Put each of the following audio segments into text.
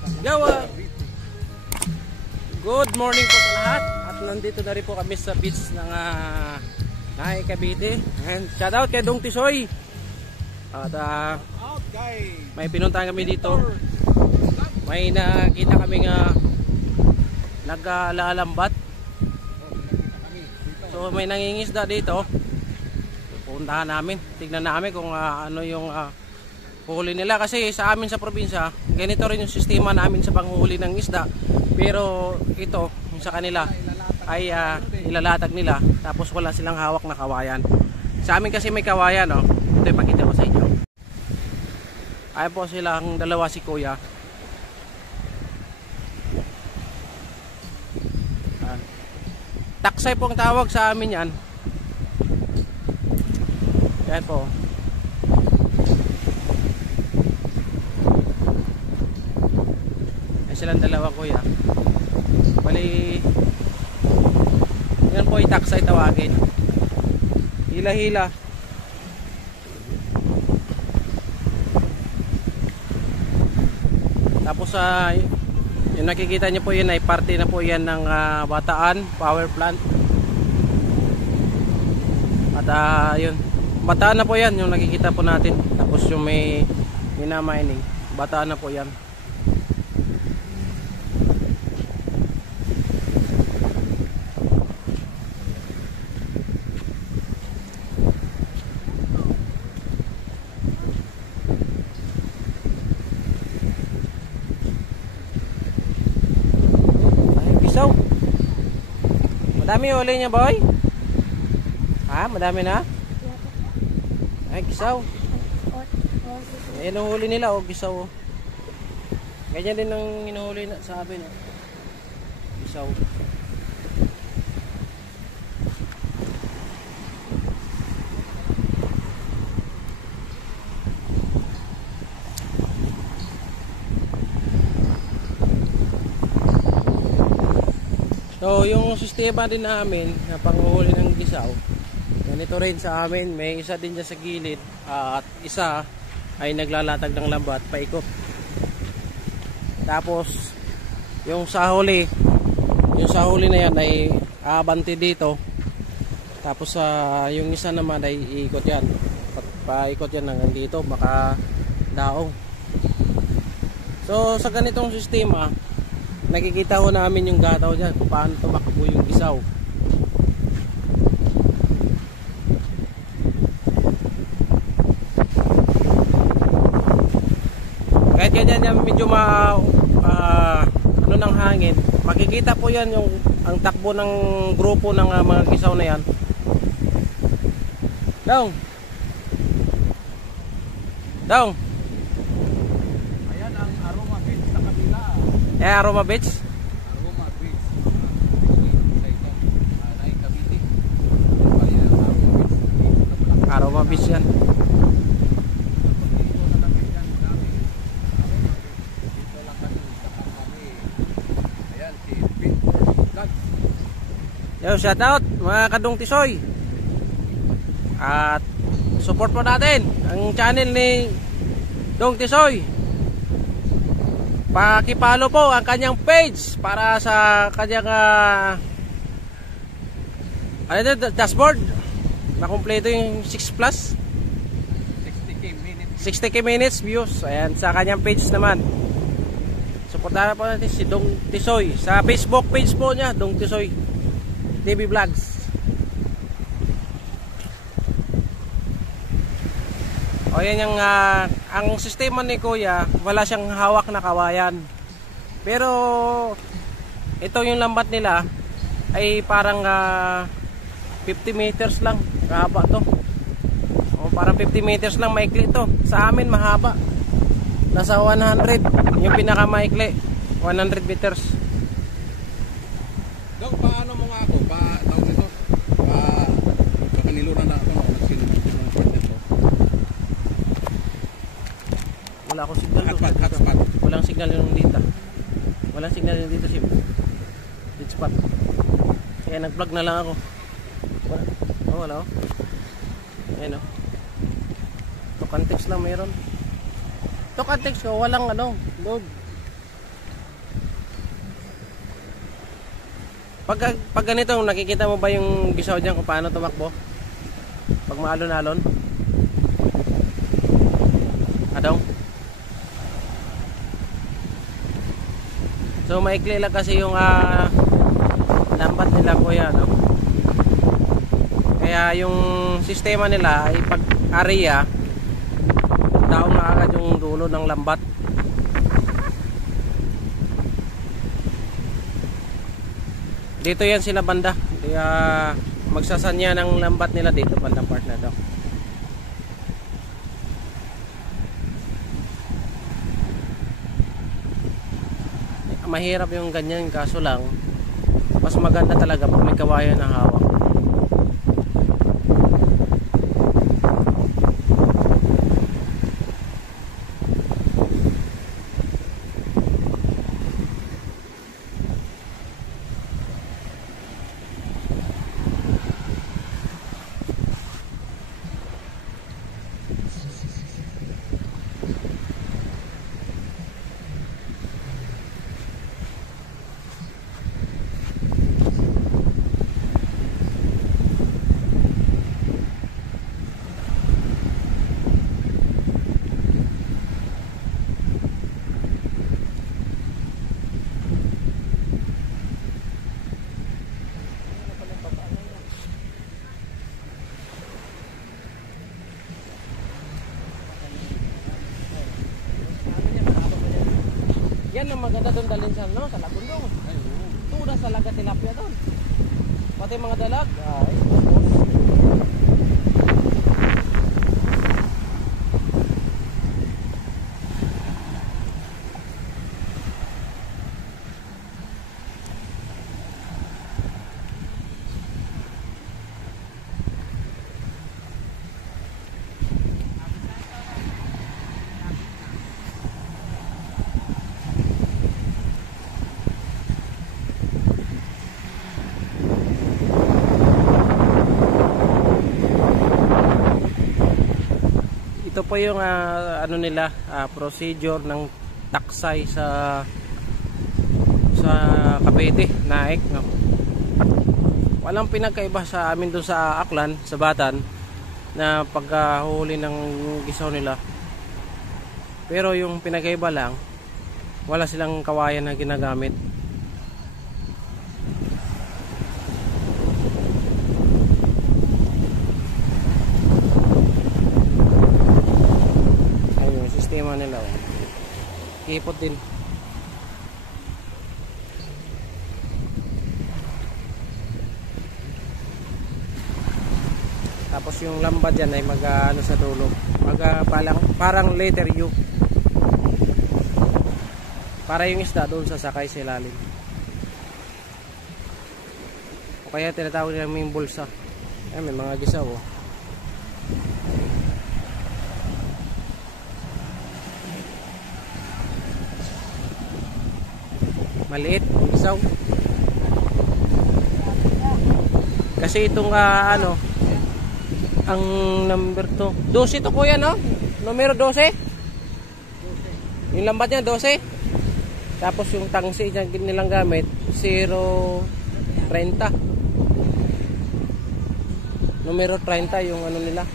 Gawa! Good morning po sa lahat. At nandito na rin po kami sa beach ng Nahay Cavite. And shout out kay Dong Tisoy. At may pinuntahan kami dito. May nakita kami nga naglalambat. So may nangingisda dito. Puntahan namin. Tignan namin kung ano yung huli nila. Kasi sa amin sa probinsya, ganito rin yung sistema namin sa panghuli ng isda. Pero ito, sa kanila ay ilalatag nila. Tapos wala silang hawak na kawayan. Sa amin kasi may kawayan. Oh. Ito ipakita ko sa inyo. Ayan po silang dalawa, si Kuya. Taksay po ang tawag sa amin yan. Ayan po. Ayan silang dalawa, Kuya. Bali, yan po itaksay tawagin. Hila-hila. Tapos yung nakikita niyo po yan ay parte na po yan ng Bataan Power Plant. At yun, Bataan na po yan yung nakikita po natin. Tapos yung may minamining, Bataan na po yan. Madami uli niya, boy? Ha? Madami na? Ay, kisaw. Ayan ang huli nila, oh, kisaw. Oh. Ganyan din ang hinuhuli na sa amin, oh. Kisaw. So yung sistema din namin na panguhuli ng gisaw, ganito rin sa amin. May isa din dyan sa gilid at isa ay naglalatag ng lambat paikot. Tapos yung sahuli na yan ay abanti dito. Tapos yung isa naman ay iikot yan, paikot yan hanggang dito, makadaong. So sa ganitong sistema, nakikita ko namin yung gataw dyan kung paano tumakbo yung gisaw. Kahit ganyan yan medyo ano ng hangin, makikita po yan yung ang takbo ng grupo ng mga gisaw na yan. Dong! Dong! Aroma Beach? Aroma Beach. Nahay Cavite. Aroma Beach yan. Yo, shout out mga Kadong Tisoy. At support po natin ang channel ni Dong Tisoy. Pakipalo po ang kanyang page para sa kanyang dashboard. Makumpleto yung 6 plus 60k minutes views. Ayan, sa kanyang page naman. Suportahan po natin si Dong Tisoy sa Facebook page po niya, Dong Tisoy TV Vlogs. O yan yung ang sistema ni Kuya, wala siyang hawak na kawayan. Pero ito yung lambat nila ay parang 50 meters lang kahaba to. O parang 50 meters lang maikli to. Sa amin mahaba. Nasa 100 yung pinakamaikli, 100 meters. Dong, paano mo nga ako? Tawag nito? Baka niluran na ako ng part nito. Wala akong signal. Hotspot. Walang signal yung dito. Walang signal yung dito si hotspot. Kaya nag-vlog na lang ako. Wala oh. Ayan oh. To context lang meron. To context ko walang load. Pag ganito, nakikita mo ba yung gisaw dyan kung paano tumakbo? Pag maalon-alon? Adong? So maikli lang kasi yung lambat nila kuya, no? Kaya yung sistema nila ay pag area daong na agad yung dulo ng lambat. Dito yan sila banda. Kaya magsasanya ng lambat nila dito bandang part na to. Mahirap yung ganyan, kaso lang mas maganda talaga pag may kawayan na hawak. Yan ang maganda doon dalhin sa, no? Sa Lagundong. Tuda sa Laga Tilapia doon. Pati mga dalag. Ay, ito po yung ano nila, procedure ng taksay sa Cavite, Naik, no? Walang pinagkaiba sa amin doon sa Aklan, sa Batan, na pagkahuli ng gisaw nila. Pero yung pinagkaiba lang, wala silang kawayan na ginagamit. Sistema nila, ipot din. Tapos yung lambat yan ay ano sa dulo, parang letter U, para yung isda doon sa sakay sa ilalim, o kaya tinatawag nila yung bulsa. Ay, may mga gisaw, oh. Maliit, isaw. Kasi itong ano, ang number 2. 12 to kuya, no? Numero 12. Yung lambat niya 12. Tapos yung tangsi nilang gamit 0.30. Numero 30 yung ano nila.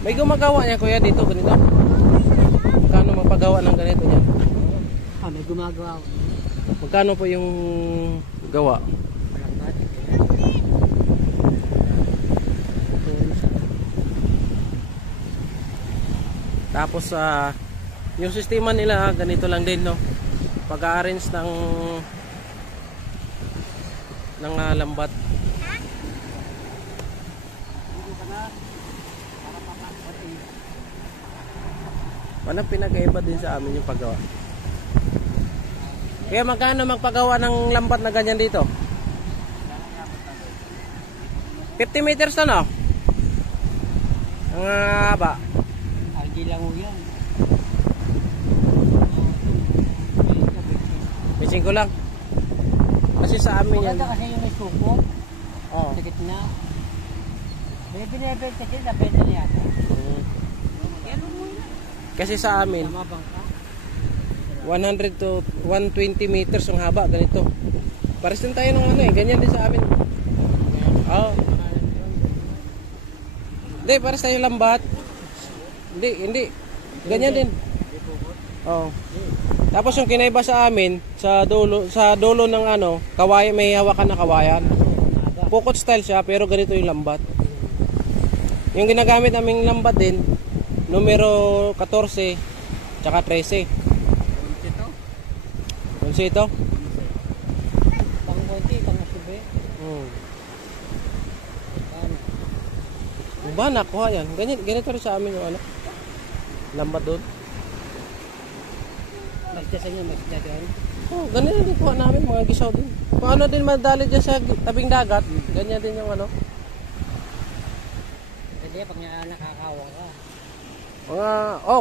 May gumagawa niya kuya dito ganito. Magkano magpagawa ng ganito niya? May gumagawa. Magkano po yung gawa? Tapos yung sistema nila ganito lang din, no? Pag-arrange ng lambat. Walang pinag-iba din sa amin yung paggawa. Kaya magkano magpagawa ng lambat na ganyan dito? 50 meters na, no? Ang haba. Hindi lang yan. Bisin ko lang. Kasi sa amin yan. Maganda kasi yung may suko. Oo. Sa gitna. May binibenta kasi na pwede na yata. Kasi sa amin Tama bang ka? 100 to 120 meters ang haba ganito. Pares din tayo ng ano eh, ganyan din sa amin. Oo. Hindi, pares tayo lambat. Hindi. Ganyan din. Oo. Tapos yung kinaiba sa amin, sa dulo ng ano, kawayan, may hawakan na kawayan. Pukot style siya, pero ganito yung lambat. Yung ginagamit naming lambat din, numero 14, tsaka 13. Kunsi ito? Pang-konti, pang-sube. Ba, nakuha yan. Ganito rin sa amin yung ano. Lambat doon. Magdasa niya, magdadagan. Oh, ganyan din kuha namin, mga gisaw din. Kung ano din madali dyan sa tabing dagat, ganyan din yung ano. Kasi pag nakakawa ka,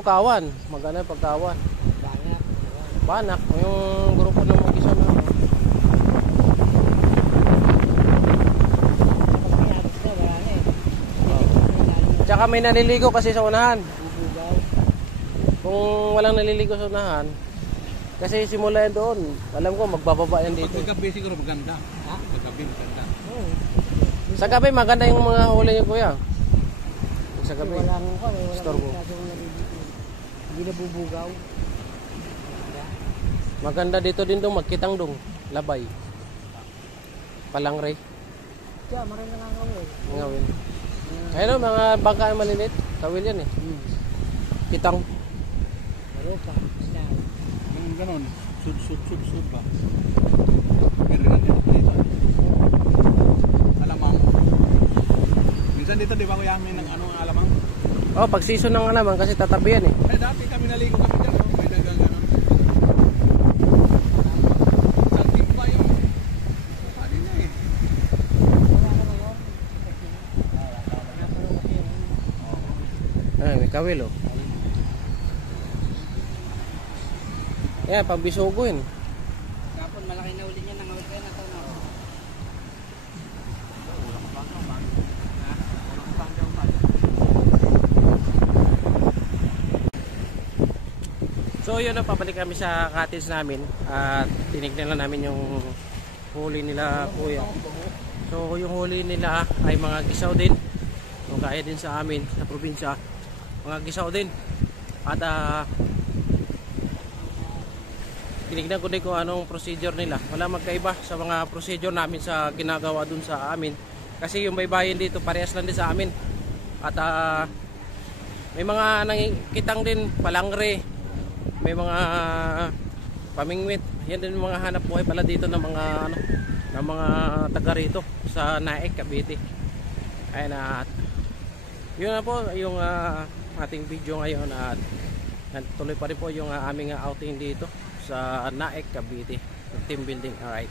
Kawan. Maganda yung pagkawan. banyak. Banak, yung grupo ng mga gisaw na ano. Pag pinabos na, wala na eh. Tsaka may naliligo kasi sa unahan. Bubugaw. Kung walang naliligo sa unahan, kasi simula yan doon, alam ko magbababa yan dito. Pag gabi siguro maganda. Ha? Pag gabi maganda. Oo. Sa gabi maganda yung mga huli niyo kuya. Sa gabi. Wala nang ka, wala Storbo. masyadong naliligo. Hindi nabubugaw. Maganda dito din dong magkitang dong, labay. Palangre, Kaya maraming nakakawin. ngawin. Ayun o, mga bangka na maliliit, tawil yan eh. Kitang. Laro pa. Style. Yung ganon, sud ba? Meron lang dito dito. Alamang. Minsan dito di ba kuya may ng ano ang alamang? Oh, pag season ng alaman kasi tatabi yan eh. Dati kami naligo kami dyan. Oh. May dagang ganon. Salting pa yung pali na eh. Wala ka ngayon. Naparo kasi yun. Ay, may kawil oh. Yan, pambisugo yun. Kapon, malaki na uli niya. Nangawit kayo na ito. So yun na, pabalik kami sa cottage namin at tinignan na namin yung huli nila kuya. So yung huli nila ay mga gisaw din. So kaya din sa amin sa probinsya, mga gisaw din. At tinignan ko din kung anong procedure nila. Wala magkaiba sa mga procedure namin sa ginagawa dun sa amin. Kasi yung baybayin dito parehas lang din sa amin. At may mga nakikitang din palangre. May mga pamingwit. Yan din mga hanap buhay pala dito ng mga ano, ng mga taga rito sa Naik, Cavite. Ayun at yun na po yung ating video ngayon at tuloy pa rin po yung aming outing dito sa Naik, Cavite, team building. Alright.